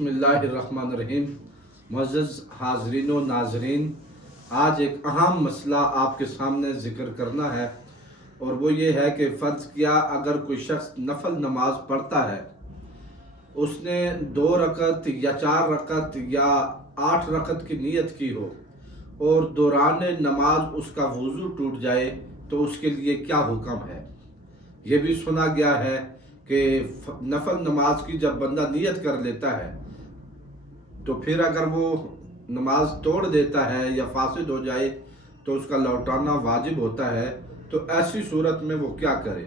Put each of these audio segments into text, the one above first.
بسم اللہ الرحمن الرحیم۔ معزز حاضرین و ناظرین، آج ایک اہم مسئلہ آپ کے سامنے ذکر کرنا ہے، اور وہ یہ ہے کہ فرض کیا اگر کوئی شخص نفل نماز پڑھتا ہے، اس نے 2 رکعت یا 4 رکعت یا 8 رکعت کی نیت کی ہو اور دوران نماز اس کا وضو ٹوٹ جائے تو اس کے لیے کیا حکم ہے؟ یہ بھی سنا گیا ہے کہ نفل نماز کی جب بندہ نیت کر لیتا ہے تو پھر اگر وہ نماز توڑ دیتا ہے یا فاسد ہو جائے تو اس کا لوٹانا واجب ہوتا ہے، تو ایسی صورت میں وہ کیا کرے؟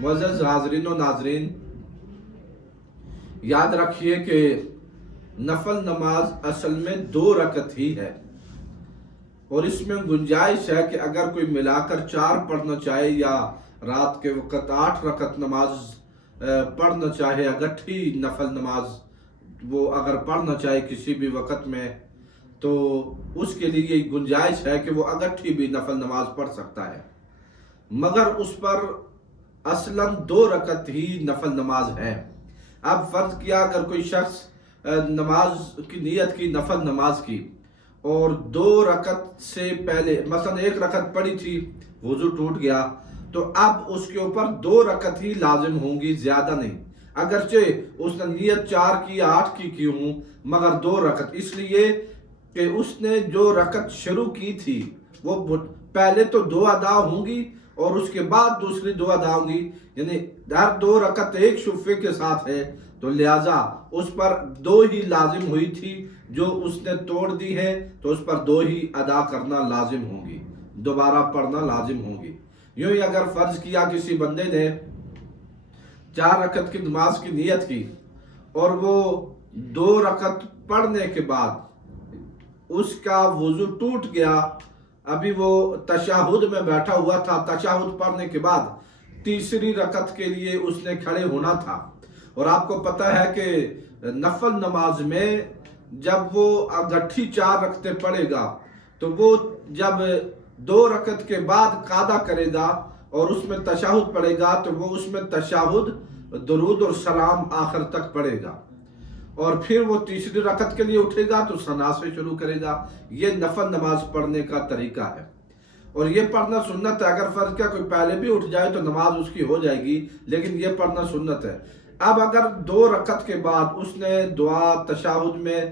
معزز حاضرین و ناظرین، یاد رکھیے کہ نفل نماز اصل میں 2 رکعت ہی ہے، اور اس میں گنجائش ہے کہ اگر کوئی ملا کر 4 پڑھنا چاہے یا رات کے وقت 8 رکعت نماز پڑھنا چاہے، اگٹھی نفل نماز وہ اگر پڑھنا چاہے کسی بھی وقت میں، تو اس کے لیے گنجائش ہے کہ وہ اگٹھی بھی نفل نماز پڑھ سکتا ہے، مگر اس پر اصلاً 2 رکعت ہی نفل نماز ہے۔ اب فرض کیا اگر کوئی شخص نماز کی نیت کی نفل نماز کی اور 2 رکعت سے پہلے مثلا 1 رکعت پڑھی تھی، وضو ٹوٹ گیا، تو اب اس کے اوپر 2 رکعت ہی لازم ہوں گی، زیادہ نہیں، اگرچہ اس نے نیت 4 کی 8 کی ہوں، مگر 2 رکعت، اس لیے کہ اس نے جو رکعت شروع کی تھی وہ پہلے تو 2 ادا ہوں گی اور اس کے بعد دوسری 2 ادا ہوں گی، یعنی ہر 2 رکعت ایک شفے کے ساتھ ہے، تو لہٰذا اس پر 2 ہی لازم ہوئی تھی، جو اس نے توڑ دی ہے تو اس پر 2 ہی ادا کرنا لازم ہوں گی، دوبارہ پڑھنا لازم ہوں گی۔ یوں ہی اگر فرض کیا کسی بندے نے 4 رکعت کی نماز کی نیت کی اور وہ 2 رکعت پڑھنے کے بعد اس کا وضو ٹوٹ گیا، ابھی وہ تشہد میں بیٹھا ہوا تھا، تشہد پڑھنے کے بعد تیسری رکعت کے لیے اس نے کھڑے ہونا تھا، اور آپ کو پتہ ہے کہ نفل نماز میں جب وہ اگٹھی 4 رکعتیں پڑھے گا تو وہ جب 2 رکعت کے بعد قعدہ کرے گا اور اس میں تشہد پڑھے گا تو وہ اس میں تشہد، درود اور سلام آخر تک پڑھے گا، اور پھر وہ تیسری رکعت کے لیے اٹھے گا تو ثنا سے شروع کرے گا۔ یہ نفل نماز پڑھنے کا طریقہ ہے، اور یہ پڑھنا سنت ہے۔ اگر فرض کیا کوئی پہلے بھی اٹھ جائے تو نماز اس کی ہو جائے گی، لیکن یہ پڑھنا سنت ہے۔ اب اگر 2 رکعت کے بعد اس نے دعا، تشہد میں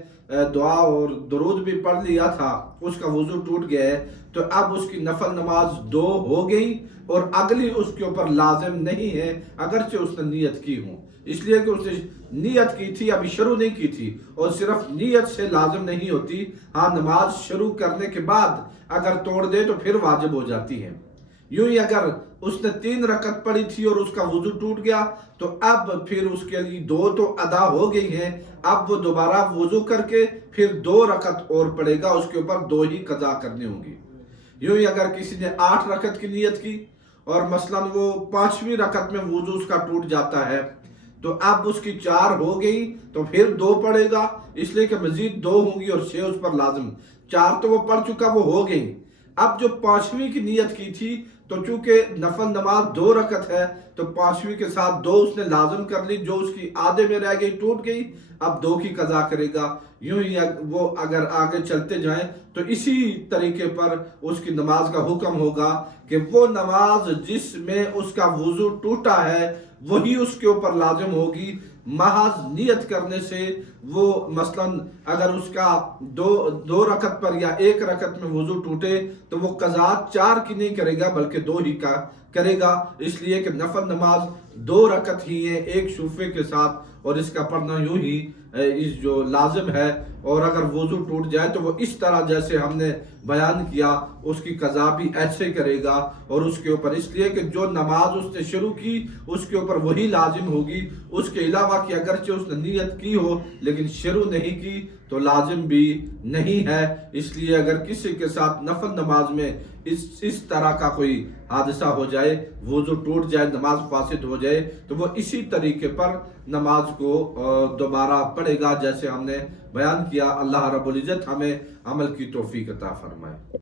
دعا اور درود بھی پڑھ لیا تھا، اس کا وضو ٹوٹ گیا ہے، تو اب اس کی نفل نماز 2 ہو گئی اور اگلی اس کے اوپر لازم نہیں ہے، اگرچہ اس نے نیت کی ہوں، اس لیے کہ اس نے نیت کی تھی، ابھی شروع نہیں کی تھی، اور صرف نیت سے لازم نہیں ہوتی، ہاں نماز شروع کرنے کے بعد اگر توڑ دے تو پھر واجب ہو جاتی ہے۔ یوں ہی اگر اس نے 3 رکعت پڑھی تھی اور اس کا وضو ٹوٹ گیا تو اب پھر اس کے لیے 2 تو ادا ہو گئی ہیں، اب وہ دوبارہ وضو کر کے پھر 2 رکعت اور پڑھے گا، اس کے اوپر 2 ہی قضا کرنی ہوں گی۔ یوں ہی اگر کسی نے 8 رکعت کی نیت کی اور مثلاً وہ 5ویں رکعت میں وضو اس کا ٹوٹ جاتا ہے، تو اب اس کی 4 ہو گئی تو پھر 2 پڑھے گا، اس لیے کہ مزید 2 ہوں گی اور 6 اس پر لازم، 4 تو وہ پڑھ چکا، وہ ہو گئی۔ اب جو 5ویں کی نیت کی تھی تو چونکہ نفل نماز 2 رکعت ہے تو 5ویں کے ساتھ 2 اس نے لازم کر لی، جو اس کی آدھے میں رہ گئی، ٹوٹ گئی، اب 2 کی قضا کرے گا۔ یوں ہی وہ اگر آگے چلتے جائیں تو اسی طریقے پر اس کی نماز کا حکم ہوگا کہ وہ نماز جس میں اس کا وضو ٹوٹا ہے وہی اس کے اوپر لازم ہوگی، محض نیت کرنے سے وہ مثلاً اگر اس کا 2 رکعت پر یا 1 رکعت میں وضو ٹوٹے تو وہ قضا 4 کی نہیں کرے گا بلکہ 2 ہی کا کرے گا، اس لیے کہ نفل نماز 2 رکعت ہی ہے ایک شفے کے ساتھ، اور اس کا پڑھنا یوں ہی اس جو لازم ہے، اور اگر وضو ٹوٹ جائے تو وہ اس طرح جیسے ہم نے بیان کیا اس کی قضا بھی ایسے کرے گا، اور اس کے اوپر اس لیے کہ جو نماز اس نے شروع کی اس کے اوپر وہی لازم ہوگی، اس کے علاوہ کہ اگرچہ اس نے نیت کی ہو لیکن شروع نہیں کی تو لازم بھی نہیں ہے۔ اس لیے اگر کسی کے ساتھ نفل نماز میں اس طرح کا کوئی حادثہ ہو جائے، وضو ٹوٹ جائے، نماز فاسد ہو جائے، تو وہ اسی طریقے پر نماز کو دوبارہ پڑھے گا جیسے ہم نے بیان کیا۔ اللہ رب العزت ہمیں عمل کی توفیق عطا فرمائے۔